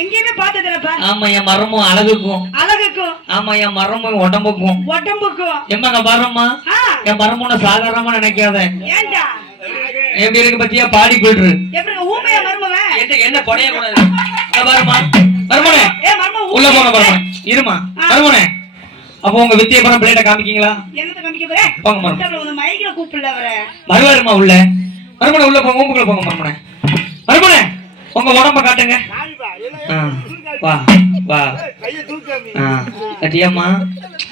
எங்கேயுமே பார்த்ததில்லப்பா. ஆமா என் மரமும் அழகுக்கும். அழகுக்கும். ஆமா என் மரமும் உடம்புக்கும். உடம்புக்கும். எம்மாங்க மரமா என் மரமும் சாதாரணமா நினைக்காத. ஏண்டா எப்படி இருக்கு பத்தியா பாடி போயிட்டு எப்படிங்க ஊமையா மருமவன் என்ன கொடைய கூடாது. மரமா மரமனே ஏ மர்ம உள்ள போங்க மரமனே இருமா மரமனே. அப்போ உங்க வித்திய படம் பிளேட்ட காமிக்கீங்களா? என்னத்த காமிக்க போறே? போங்க மரமனே. அந்த மைக்ல கூப்பிடல அவரை. வருவாருமா உள்ள. மரமனே உள்ள போங்க ஊம்புக்குள்ள போங்க மரமனே. மரமனே உங்க உடம்ப காட்டுங்க. வா வா பத்தியாமா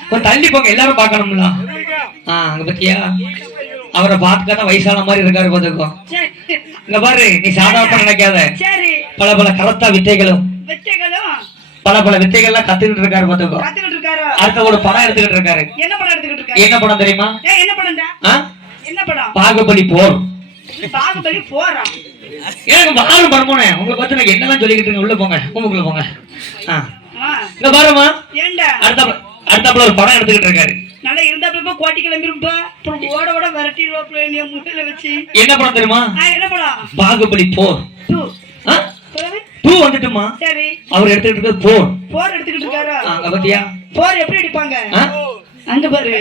கொஞ்சம் தள்ளி போங்க எல்லாரும் பார்க்கணும்ல. அங்க பத்தியா அவரை பார்த்துக்காதான் வயசான மாதிரி இருக்காரு பாத்துக்கோ. இங்க பாரு நீ சாதாரண நினைக்காத. சரி பல பல கலத்தா வித்தைகளும் பல பல வித்தைகள்லாம் கத்துக்கிட்டு இருக்காரு பாத்துக்கோ. அடுத்த ஒரு படம் எடுத்துக்கிட்டு இருக்காரு. என்ன படம் எடுத்துக்கிட்டு இருக்காரு? என்ன படம் தெரியுமா? என்ன படம்டா? என்ன படம்? பாகுபலி போர். பாகுபலி போறா? எனக்கு பாரு மர்மோனே உங்களை பத்தி நான் என்னதான் சொல்லிக்கிட்டு இருக்கேன். உள்ள போங்க உங்களுக்குள்ள போங்க. இங்க பாருமா ஏண்டா அடுத்தாப்புல ஒரு படம் எடுத்துக்கிட்டு இருக்காரு. நல்லா இருந்தா கோட்டி கிளம்பிருப்பா. அப்புறம் ஓட ஓட விரட்டிடுவாப்ல நீ முட்டையில வச்சு. என்ன படம் தெரியுமா? என்ன படம்? பாகுபலி போர் 2 வந்துட்டுமா. சரி அவர் எடுத்துக்கிட்டு இருக்காரு போர். போர் எடுத்துக்கிட்டு இருக்காரு. அங்க பத்தியா போர் எப்படி அடிப்பாங்க? அங்க பாரு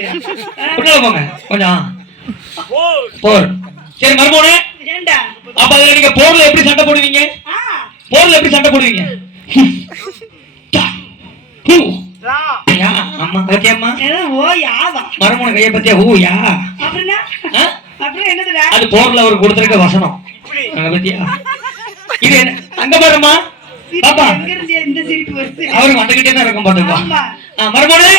உள்ள போங்க கொஞ்சம். போர் சரி மர்மோனே ஏண்டா அப்ப அதுல நீங்க போர்ல எப்படி சண்டை போடுவீங்க? போர்ல எப்படி சண்டை போடுவீங்க? அம்மா பத்தியம்மா ஓ யாவா மரமோன கைய பத்தியா ஊ யா அப்படின்னா அப்படியே என்னதுடா? அது போர்ல அவர் கொடுத்திருக்க வசனம். அங்க பத்தியா இது அங்க பாருமா பாப்பா எங்க இருந்து இந்த சிரிப்பு வருது? அவரு வந்துகிட்டே தான் இருக்கும் பாத்துப்பா. மரமோனே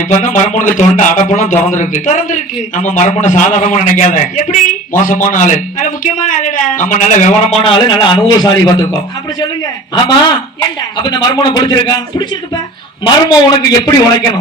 இப்ப வந்து மரமோனுக்கு தொண்டை அடப்பெல்லாம் திறந்துருக்கு. நம்ம மரமோன சாதாரணமா நினைக்காத. எப்படி மோசமான ஆளு, அது முக்கியமான ஆளுடா. நம்ம நல்ல விவரமான ஆளு, நல்ல அனுபவசாலி பாத்துக்கோ. அப்படி சொல்லுங்க. ஆமா ஏண்டா அப்ப இந்த மரமோன பிடிச்சிருக்கா? பிடிச்சிருக்குப்பா. மர்மம் உனக்கு எப்படி உழைக்கணும்?